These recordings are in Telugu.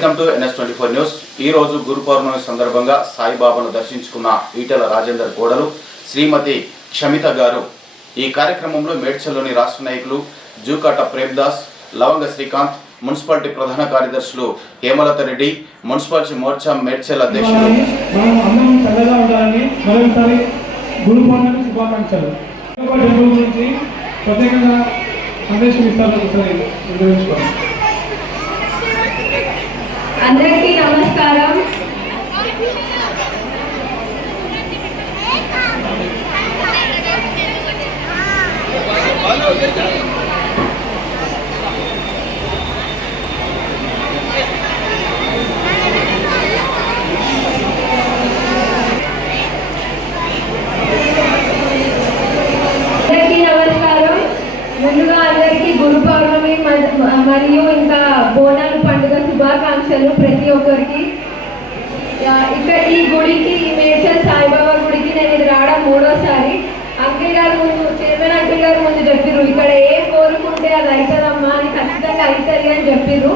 Welcome to NS24 news. ఈ రోజు గురు పౌర్ణమి సందర్భంగా సాయిబాబాను దర్శించుకున్న ఈటెల రాజేందర్ కోడలు శ్రీమతి క్షమిత గారు ఈ కార్యక్రమంలో మేడ్చల్లోని రాష్ట్ర నాయకులు జూకాట ప్రేమ్దాస్, లవంగ శ్రీకాంత్, మున్సిపాలిటీ ప్రధాన కార్యదర్శులు హేమలత రెడ్డి, మున్సిపాలిటీ మోర్చా మేడ్చల్ అధ్యక్షులు అందరికీ నమస్కారం। ముందుగా అందరికీ గురు పౌర్ణమి మరియు ఇంకా బోనాలు పండుగ శుభాకాంక్షలు ప్రతి ఒక్కరికి। ఇక్కడ ఈ గుడికి, ఈ మేడ్చల్ సాయిబాబా గుడికి నేను ఇది రావడం మూడోసారి। అంకిల్ గారు ముందు, చైర్మన్ అంకిల్ గారు ముందు చెప్పిర్రు ఇక్కడ ఏం కోరుకుంటే అది అవుతుందమ్మా అని, ఖచ్చితంగా అవుతుంది అని చెప్పిర్రు।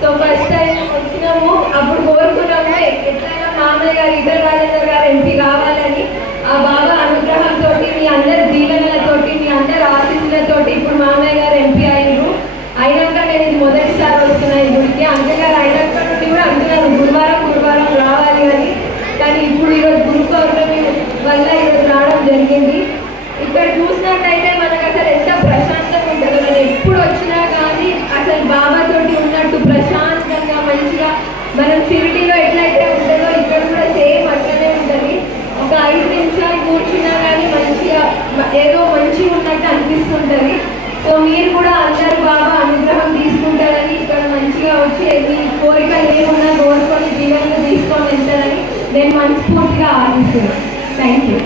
సో ఫస్ట్ టైం వచ్చినాము, అప్పుడు కోరుకున్నాము ఎట్లయినా మామయ్య గారు ఈటెల రాజేందర్ గారు ఎంపీ కావాలని। ఆ బాబా అనుగ్రహంతో, మీ అందరి దీవెనలతోటి, మీ అందరి ఆశీస్సులతోటి ఇప్పుడు మామయ్య గారు ఎంపీ అయ్యారు। అయినాక నేను ఇది మొదటిసారి వస్తున్నా ఈ గుడికి। అంకిల్ గారు అయినాక నుండి కూడా అంటున్నారు గురువారం రావాలి అని, కానీ ఇప్పుడు ఈరోజు గురు పౌర్ణమి వల్ల ఈరోజు రావడం జరిగింది। ఇక్కడ చూసినట్టయితే మనకు అసలు ఎంత ప్రశాంతంగా ఉంటుందో, మనం ఎప్పుడు వచ్చినా కానీ అసలు బాబాతోటి ఉన్నట్టు ప్రశాంతంగా మంచిగా, మనం షిరిడీలో ఎట్లయితే ఉంటుందో ఇక్కడ కూడా సేమ్ అట్లనే ఉంటుంది। ఒక 5 నిమిషాలు కూర్చున్నా కానీ మంచిగా ఏదో మంచిగా ఉన్నట్టు అనిపిస్తుంటుంది। సో మీరు కూడా అందరూ బాబా అనుగ్రహం తీసుకుంటారని, ఇక్కడ మంచిగా వచ్చి మీ కోరికలు ఏమున్నా కోరుకొని జీవనంలో తీసుకొని వెళ్తారని నేను మనస్ఫూర్తిగా ఆశిస్తున్నాను। Thank you.